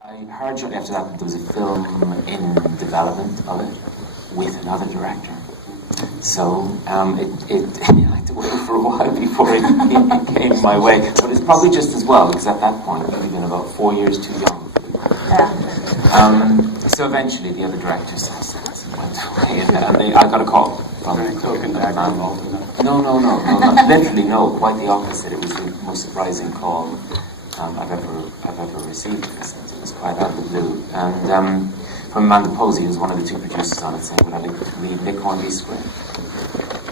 I heard shortly after that there was a film in development of it with another director. So it I had to wait for a while before it came my way. But it's probably just as well, because at that point I'd been about 4 years too young. So eventually the other director says went away, and I got a call from the man. No, literally no, quite the opposite. It was the most surprising call I've ever received. It was quite out of the blue. And from Amanda Posey, who's one of the two producers on it, saying, would I like to read Nick Hornby's script?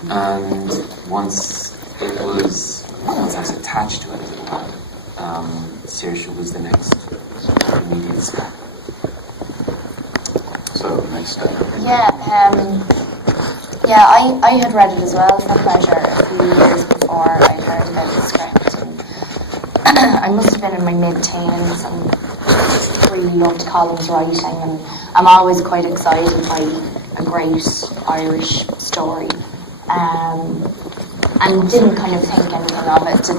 And once I was attached to it, as it were, Saoirse was the next immediate step. So, next step. I had read it as well for pleasure a few years before I heard about the script. And I must have been in my mid-teens and really loved Colin's writing, and I'm always quite excited by a great Irish story. And didn't kind of think anything of it.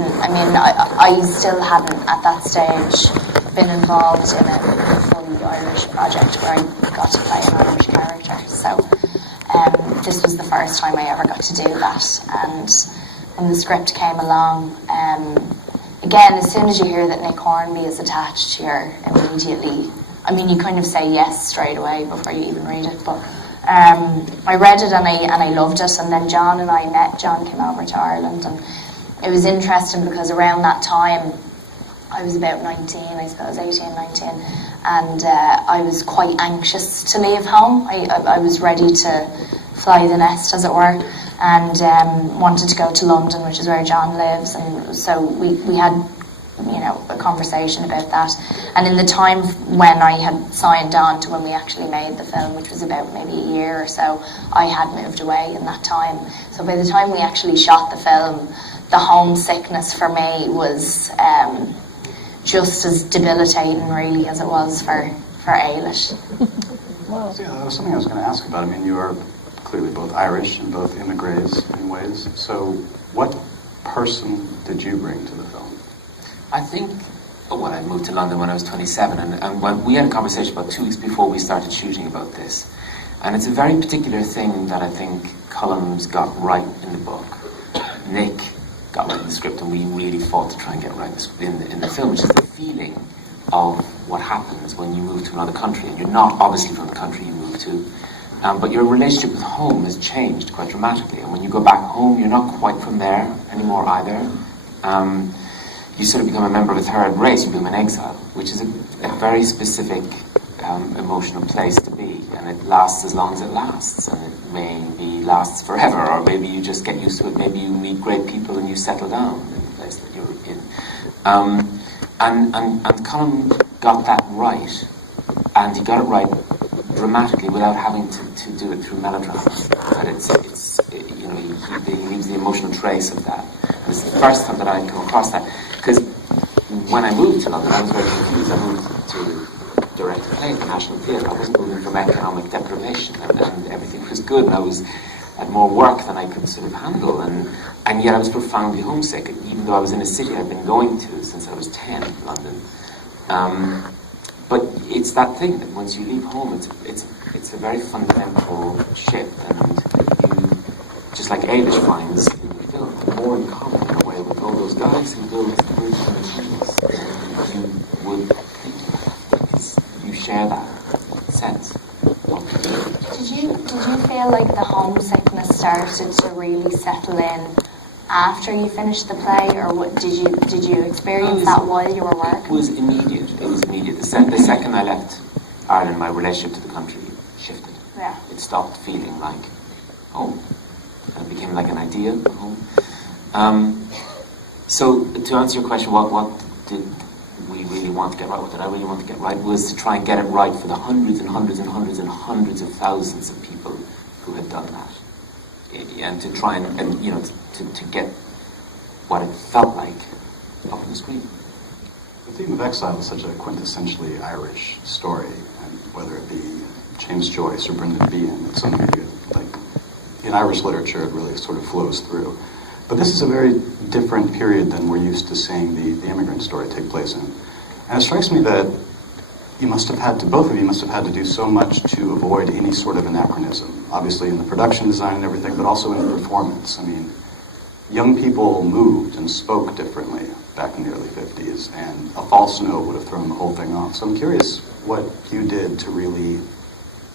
I still hadn't at that stage been involved in a fully Irish project where I got to play an Irish character. So this was the first time I ever got to do that. And when the script came along, again, as soon as you hear that Nick Hornby is attached, you're immediately, you kind of say yes straight away before you even read it. But I read it and I loved it. And then John and I met. John came over to Ireland, and it was interesting because around that time I was about 19, I suppose, 18, 19, and I was quite anxious to leave home. I was ready to fly the nest, as it were, and wanted to go to London, which is where John lives, and so we had a conversation about that. And in the time when I had signed on to when we actually made the film, which was about maybe a year or so, I had moved away in that time. So by the time we actually shot the film, the homesickness for me was just as debilitating, really, as it was for Ailish. Well, yeah, that was something I was going to ask about. You are clearly both Irish and both immigrants in ways. So what person did you bring to the film? I think, I moved to London when I was 27, and when we had a conversation about 2 weeks before we started shooting about this. And it's a very particular thing that I think Cullum's got right in the book. Nick got right in the script, and we really fought to try and get right in the film, which is the feeling of what happens when you move to another country. And you're not obviously from the country you moved to, but your relationship with home has changed quite dramatically. And when you go back home, you're not quite from there anymore either. You sort of become a member of a third race, you become an exile, which is a very specific emotional place to be, and it lasts as long as it lasts, and it maybe lasts forever, or maybe you just get used to it, maybe you meet great people and you settle down in the place that you're in. And Colin got that right, and he got it right dramatically without having to do it through melodrama. But he leaves the emotional trace of that. It was the first time that I had come across that. Because when I moved to London, I was very confused. I moved to direct a play at the National Theatre. I wasn't moving from economic deprivation, and everything was good, and I had more work than I could sort of handle, and yet I was profoundly homesick, even though I was in a city I'd been going to since I was 10, London. But it's that thing that once you leave home, it's a very fundamental shift, and you, just like Ailish finds in the film, more in common in a way with all those guys who built the bridge and the tunnels. You share that sense of community. Did you feel like the homesickness started to really settle in after you finished the play, or did you experience that while you were working? It was immediate. The second I left Ireland, my relationship to the country shifted. Yeah. It stopped feeling like home. It became like an idea of home. So to answer your question, what did we really want to get right? What did I really want to get right? Was to try and get it right for the hundreds and hundreds and hundreds and hundreds of thousands of people who had done that, and to try and to get what it felt like up on the screen. The theme of exile is such a quintessentially Irish story, and whether it be James Joyce or Brendan Behan, it's something like in Irish literature it really sort of flows through. But this is a very different period than we're used to seeing the immigrant story take place in. And it strikes me that both of you must have had to do so much to avoid any sort of anachronism, obviously in the production design and everything, but also in the performance. I mean, young people moved and spoke differently back in the early 50s, and a false note would have thrown the whole thing off. So I'm curious what you did to really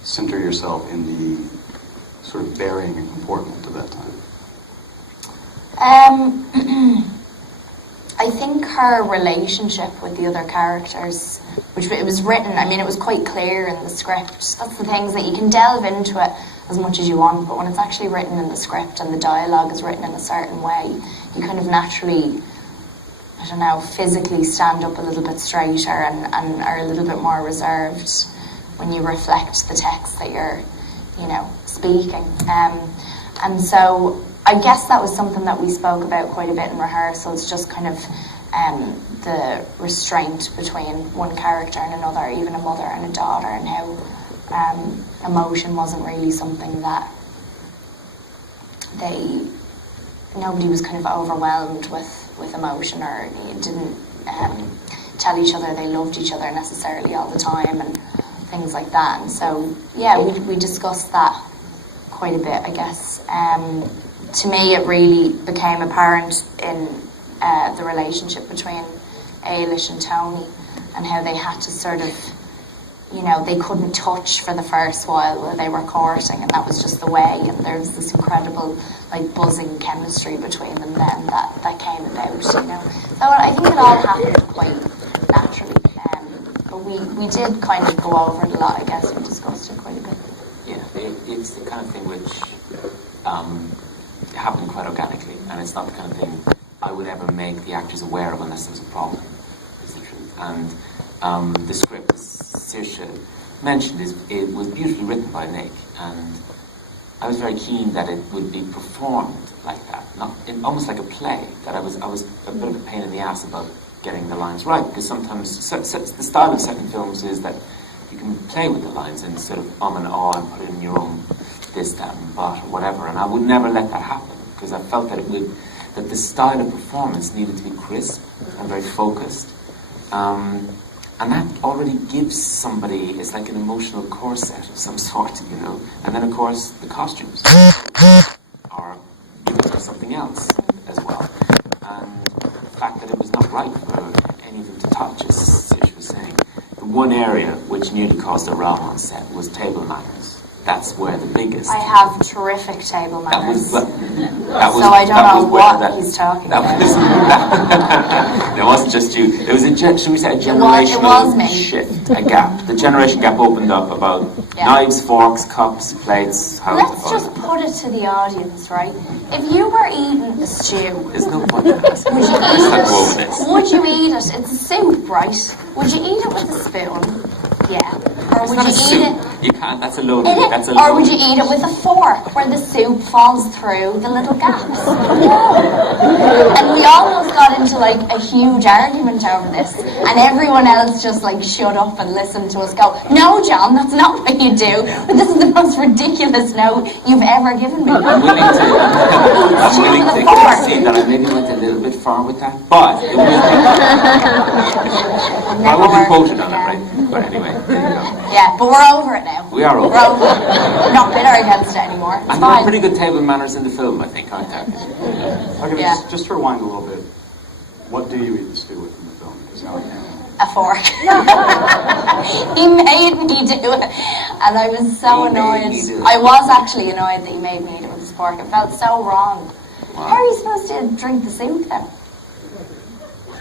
center yourself in the sort of bearing and comportment of that time. I think her relationship with the other characters, which it was written, I mean, it was quite clear in the script. That's the things that you can delve into it as much as you want, but when it's actually written in the script and the dialogue is written in a certain way, you kind of naturally, I don't know, physically stand up a little bit straighter and are a little bit more reserved when you reflect the text that you're, speaking. And so I guess that was something that we spoke about quite a bit in rehearsals, just kind of the restraint between one character and another, even a mother and a daughter, and how emotion wasn't really something that nobody was kind of overwhelmed with emotion, or didn't tell each other they loved each other necessarily all the time and things like that. And so, yeah, we discussed that quite a bit, I guess. To me, it really became apparent in the relationship between Ailish and Tony, and how they had to sort of, they couldn't touch for the first while they were courting, and that was just the way, and there was this incredible, buzzing chemistry between them then that came about, So I think it all happened quite naturally, but we did kind of go over it a lot, I guess. We discussed it quite a bit. Yeah, it's the kind of thing which happened quite organically, and it's not the kind of thing I would ever make the actors aware of unless there was a problem, is the truth. And the script, as Saoirse mentioned, it was beautifully written by Nick, and I was very keen that it would be performed like that, almost like a play. That I was a bit of a pain in the ass about getting the lines right, because sometimes the style of second films is that you can play with the lines and sort of and ah and put it in your own this, that, and but, or whatever. And I would never let that happen, because I felt that that the style of performance needed to be crisp and very focused. And that already gives somebody, it's like an emotional corset of some sort, And then, of course, the costumes are something else as well. And the fact that it was not right for any of them to touch, as Saoirse was saying. The one area which nearly caused a row on set was table manners. That's where the biggest... I have terrific table manners. So I don't know what he's talking about. It wasn't just you. It was should we say, a generational shift, a gap. The generation gap opened up about knives, forks, cups, plates. Let's just put it to the audience, right? If you were eating a stew... There's no point in this. Would you eat it? It's a soup, right? Would you eat it with a spoon? Yeah. Or would you eat it... You can't, that's a load. Or would you eat it with a fork, where the soup falls through the little gaps? No. And we almost got into a huge argument over this, and everyone else just shut up and listened to us go, "No, John, that's not what you do. But this is the most ridiculous note you've ever given me." I'm willing to concede that I maybe went a little bit far with that, but it was I won't be quoted on it, right? But anyway, there you go. Yeah, but we're over it now. We are over it. We're not bitter against it anymore. It's and fine. there are pretty good table manners in the film, I think, aren't there? Okay, just to rewind a little bit, what do you eat the stew with in the film? Because now I can't. A fork. He made me do it, and I was so annoyed. I was actually annoyed that he made me eat it with his fork. It felt so wrong. Wow. How are you supposed to drink the soup then?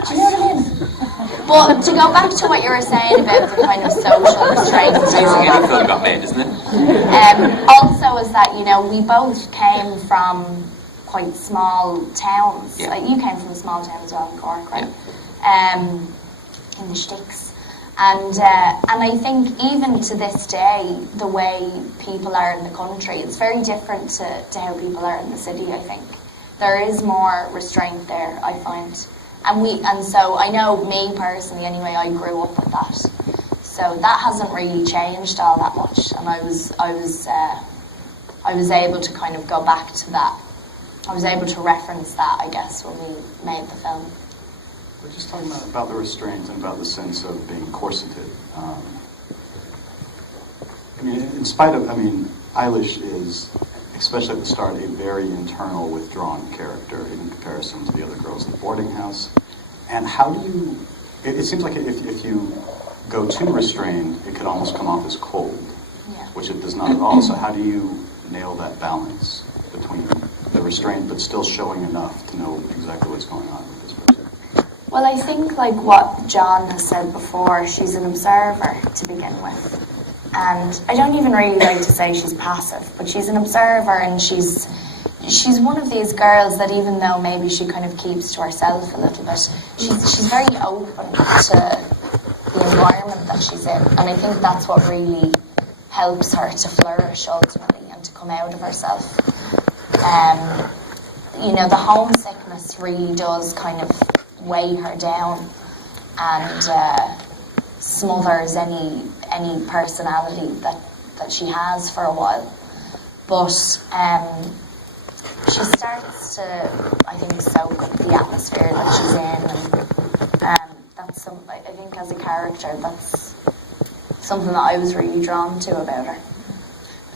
Do you know what I mean? But to go back to what you were saying about the kind of social restraints and all that, film got made, isn't it? also is that, we both came from quite small towns. Yeah. You came from a small town as well in Cork, right? Yeah. In the sticks. And I think even to this day, the way people are in the country, it's very different to how people are in the city, I think. There is more restraint there, I find. And so I know me personally anyway, I grew up with that. So that hasn't really changed all that much, and I was able to kind of go back to that. I was able to reference that, I guess, when we made the film. We're just talking about the restraint and about the sense of being corseted. Eilish is, especially at the start, a very internal, withdrawn character in comparison to the other girls in the boarding house. And how do you... It seems like if you go too restrained, it could almost come off as cold, which it does not at all. So how do you nail that balance between the restraint but still showing enough to know exactly what's going on with this person? Well, I think like what John has said before, she's an observer to begin with. And I don't even really like to say she's passive, but she's an observer, and she's one of these girls that even though maybe she kind of keeps to herself a little bit, she's very open to the environment that she's in. And I think that's what really helps her to flourish ultimately and to come out of herself. The homesickness really does kind of weigh her down and smothers any personality that she has for a while. But she starts to, I think, soak up the atmosphere that she's in, and that's I think as a character, that's something that I was really drawn to about her. I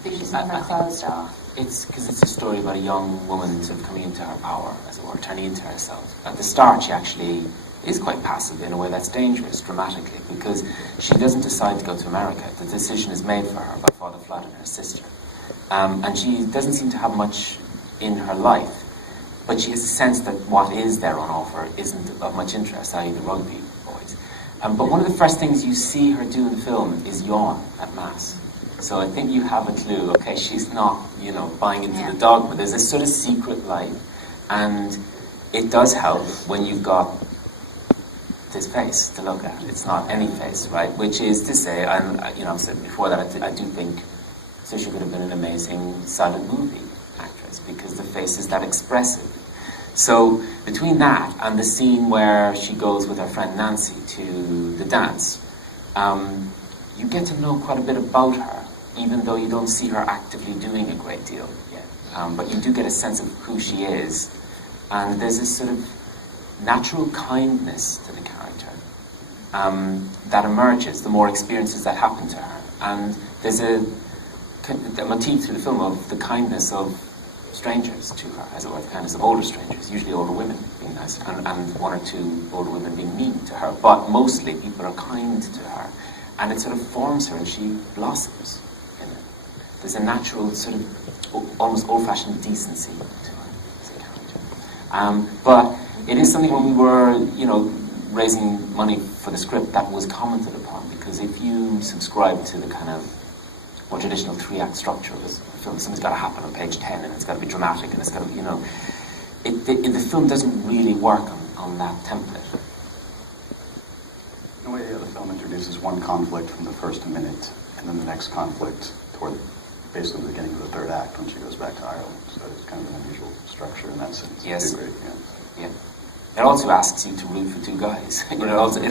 think she's never closed off. It's because it's a story about a young woman sort of coming into her power, as it were, turning into herself. At the start, she actually is quite passive in a way that's dangerous, dramatically, because she doesn't decide to go to America. The decision is made for her by Father Flood and her sister. And she doesn't seem to have much in her life, but she has a sense that what is there on offer isn't of much interest, i.e. the rugby boys. But one of the first things you see her do in the film is yawn at Mass. So I think you have a clue, okay, she's not, buying into the dogma. There's a sort of secret life, and it does help when you've got this face to look at. It's not any face, right? Which is to say, I've said before that I do think Saoirse could have been an amazing silent movie actress because the face is that expressive. So between that and the scene where she goes with her friend Nancy to the dance, you get to know quite a bit about her, even though you don't see her actively doing a great deal yet. But you do get a sense of who she is, and there's this sort of natural kindness to the character that emerges the more experiences that happen to her. And there's a motif through the film of the kindness of strangers to her, as it were, the kindness of older strangers, usually older women being nice, and one or two older women being mean to her, but mostly people are kind to her, and it sort of forms her and she blossoms in it. There's a natural sort of almost old-fashioned decency to her as a character. But it is something when we were, raising money for the script that was commented upon, because if you subscribe to the kind of more traditional three-act structure of a film, something's got to happen on page 10 and it's got to be dramatic and it's got to be, the film doesn't really work on that template. In a way, the film introduces one conflict from the first minute and then the next conflict toward basically the beginning of the third act when she goes back to Ireland. So it's kind of an unusual structure in that sense. Yes. Great, yeah. It also asks you to root for two guys. It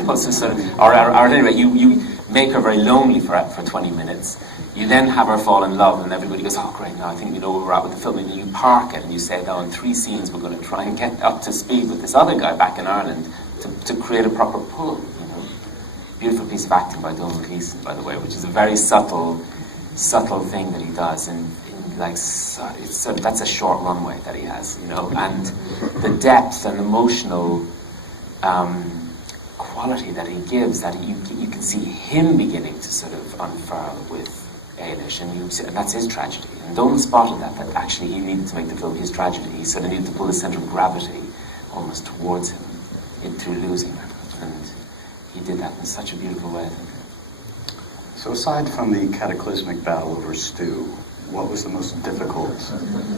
also sort of, or at any rate, you make her very lonely for 20 minutes. You then have her fall in love, and everybody goes, "Oh, great! Now I think we know where we're at with the film." And you park it, and you say, "Now in 3 scenes, we're going to try and get up to speed with this other guy back in Ireland to create a proper pull." Beautiful piece of acting by Donald Gleeson, by the way, which is a very subtle thing that he does, and that's a short runway that he has, and the depth and emotional quality that he gives, that you can see him beginning to sort of unfurl with Ailish, and that's his tragedy. And Donald spotted that actually he needed to make the film his tragedy. He sort of needed to pull the centre of gravity almost towards him through losing her, and he did that in such a beautiful way, I think. So aside from the cataclysmic battle over Stu, what was the most difficult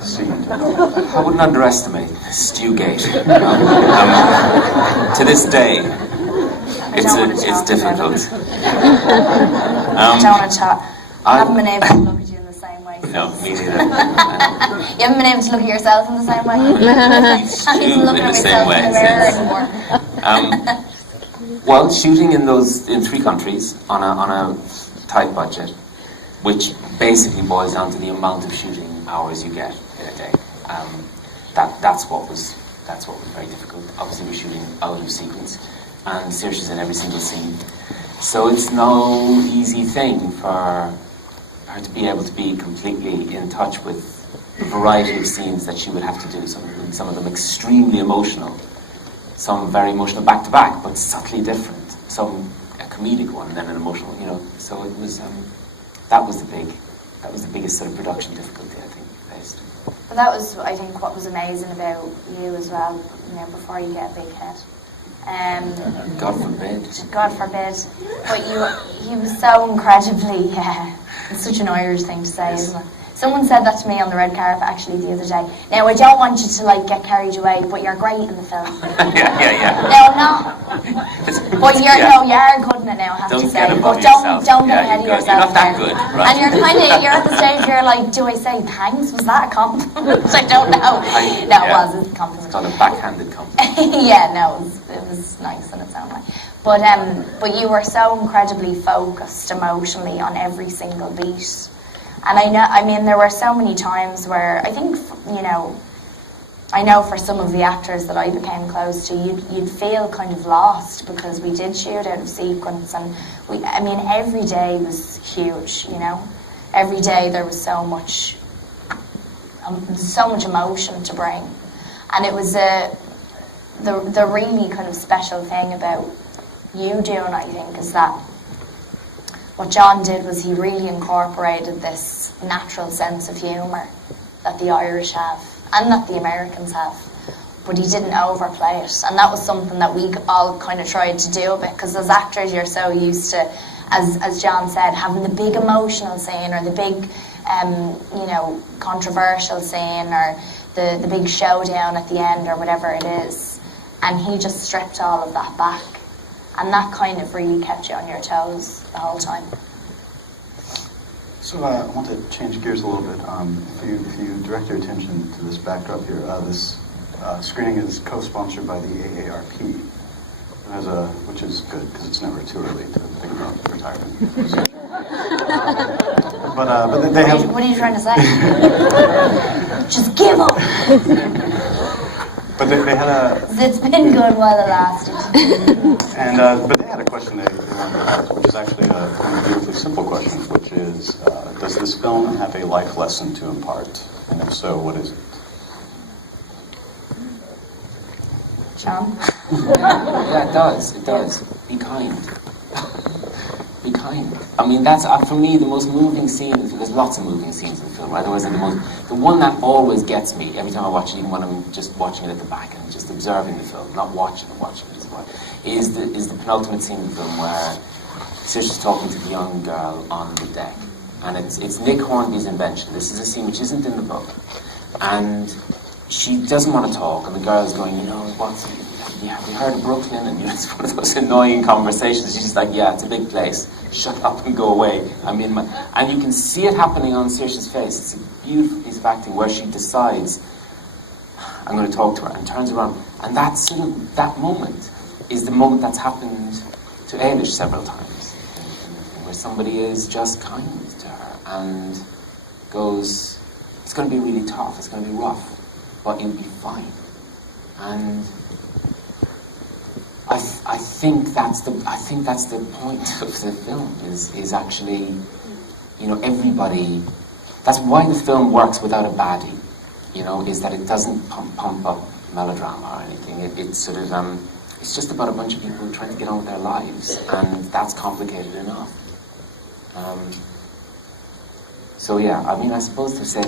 scene to film? I wouldn't underestimate Stewgate. To this day, it's difficult. I don't want to talk. I haven't been able to look at you in the same way. No, me neither. You haven't been able to look at yourself in the same way? Can't even look at yourself in the mirror anymore. Well, shooting in 3 countries on a tight budget, which basically boils down to the amount of shooting hours you get in a day. That's what was That's what was very difficult. Obviously, we're shooting out of sequence, and Saoirse's in every single scene. So it's no easy thing for her to be able to be completely in touch with the variety of scenes that she would have to do. Some of them extremely emotional, some very emotional back to back, but subtly different. Some a comedic one, and then an emotional. So it was that was the biggest sort of production difficulty I think we faced. But that was, I think, what was amazing about you as well. Before you get a big head. God forbid. God forbid. But he was so incredibly. It's such an Irish thing to say, isn't it? Someone said that to me on the red carpet actually the other day. Now, I don't want you to get carried away, but you're great in the film. yeah. No, but you are good in it now, I have to say. But don't get ahead of yourself. You're not that good, right? And you're at the stage where you're like, do I say thanks? Was that a compliment? I don't know. No, it was a compliment. It's called a backhanded compliment. Yeah, no, it was nice in its own way. But you were so incredibly focused emotionally on every single beat. And I mean, there were so many times where I think, I know for some of the actors that I became close to, you'd feel kind of lost because we did shoot out of sequence, and every day was huge, Every day there was so much emotion to bring. And it was the really kind of special thing about you doing, I think, is that what John did was he really incorporated this natural sense of humour that the Irish have and that the Americans have, but he didn't overplay it. And that was something that we all kind of tried to do a bit, because as actors you're so used to, as John said, having the big emotional scene or the big controversial scene or the big showdown at the end or whatever it is. And he just stripped all of that back. And that kind of really kept you on your toes the whole time. So I want to change gears a little bit. If you direct your attention to this backdrop here, this screening is co-sponsored by the AARP, which is good because it's never too early to think about retirement. But they have. What are you trying to say? Just give up. But they had a. It's been good while it lasted. And but they had a question they wanted to ask, which is actually a beautifully simple question, which is, does this film have a life lesson to impart? And if so, what is it? John? Yeah, it does. It does. Be kind. Be kind. I mean, that's for me the most moving scene. There's lots of moving scenes in the film, right? The one that always gets me every time I watch it, even when I'm just watching it at the back and just observing the film, not watching it, is the penultimate scene of the film where Saoirse's talking to the young girl on the deck, and it's Nick Hornby's invention. This is a scene which isn't in the book, and she doesn't want to talk, and the girl's going, have you heard of Brooklyn? And it's one of those annoying conversations. She's just like, yeah, it's a big place. Shut up and go away. And you can see it happening on Saoirse's face. It's a beautiful piece of acting where she decides, I'm going to talk to her, and turns around. And that moment is the moment that's happened to Ailish several times, where somebody is just kind to her and goes, it's going to be really tough, it's going to be rough, but you'll be fine. And I think that's the point of the film is actually, everybody. That's why the film works without a baddie, is that it doesn't pump up melodrama or anything. It's sort of it's just about a bunch of people trying to get on with their lives, and that's complicated enough. So yeah, I suppose to say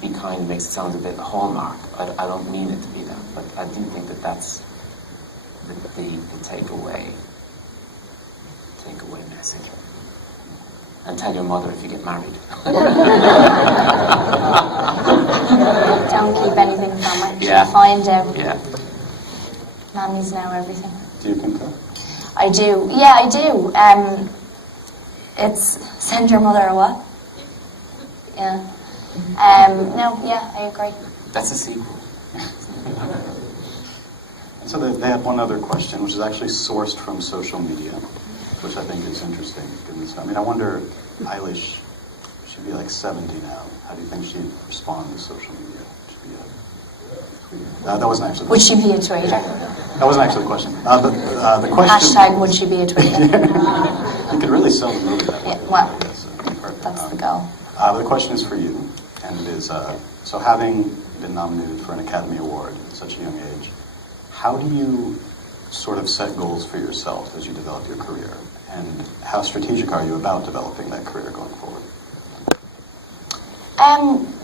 be kind makes it sound a bit Hallmark. I don't mean it to be that, but I do think that's the takeaway message. And tell your mother if you get married. Don't keep anything from her. Yeah. Find out. Yeah. Mammies know everything. Do you think that? I do. Yeah, I do. It's send your mother a what? Yeah. No, yeah, I agree. That's a sequel. And so they had one other question, which is actually sourced from social media, which I think is interesting. I wonder, Eilish, she'd be like 70 now. How do you think she'd respond to social media? She'd be a tweeter. That wasn't actually. Would she be a tweeter? That wasn't actually the question. The question. Hashtag would she be a tweeter? You could really sell the movie that way. Yeah, well, Perfect. that's the goal. The question is for you, and it is, so having been nominated for an Academy Award at such a young age, how do you sort of set goals for yourself as you develop your career? And how strategic are you about developing that career going forward?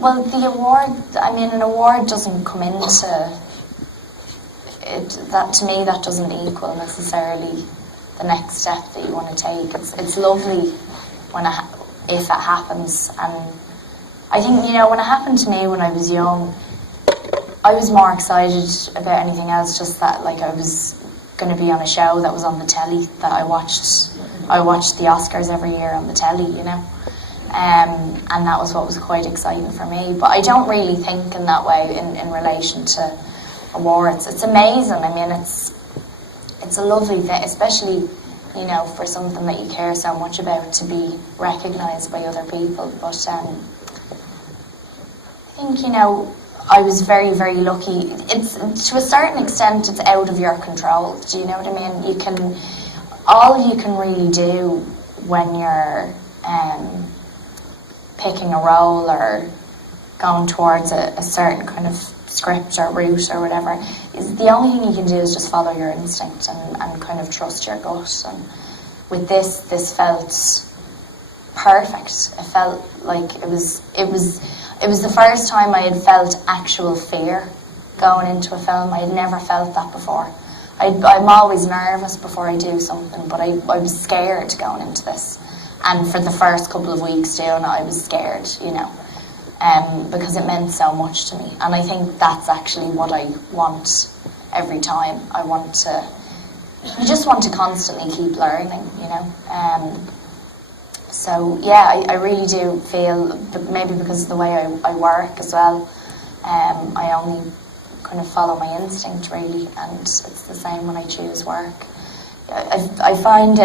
Well, the award, I mean, an award doesn't come into it. That, to me, that doesn't equal necessarily the next step that you want to take. It's lovely if it happens, and I think, you know, when it happened to me when I was young, I was more excited about anything else, just that, like, I was going to be on a show that was on the telly, that I watched the Oscars every year on the telly, you know, and that was what was quite exciting for me. But I don't really think in that way in relation to awards. It's amazing. I mean, it's a lovely thing, especially, you know, for something that you care so much about, to be recognised by other people. But I think, you know, I was very, very lucky. It's, to a certain extent, it's out of your control. Do you know what I mean? All you can really do when you're picking a role or going towards a certain kind of script or route or whatever, is the only thing you can do is just follow your instinct and kind of trust your gut. And with this felt perfect. It felt like it was the first time I had felt actual fear going into a film. I had never felt that before. I'm always nervous before I do something, but I was scared going into this. And for the first couple of weeks doing it, I was scared, you know, because it meant so much to me. And I think that's actually what I want every time. You just want to constantly keep learning, you know. So yeah, I really do feel, maybe because of the way I work as well, I only kind of follow my instinct really, and it's the same when I choose work. I find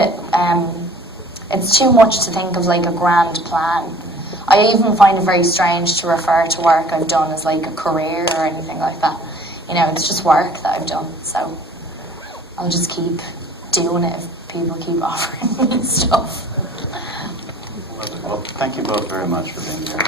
it's too much to think of like a grand plan. I even find it very strange to refer to work I've done as like a career or anything like that. You know, it's just work that I've done, so I'll just keep doing it if people keep offering me stuff. Well, thank you both very much for being here.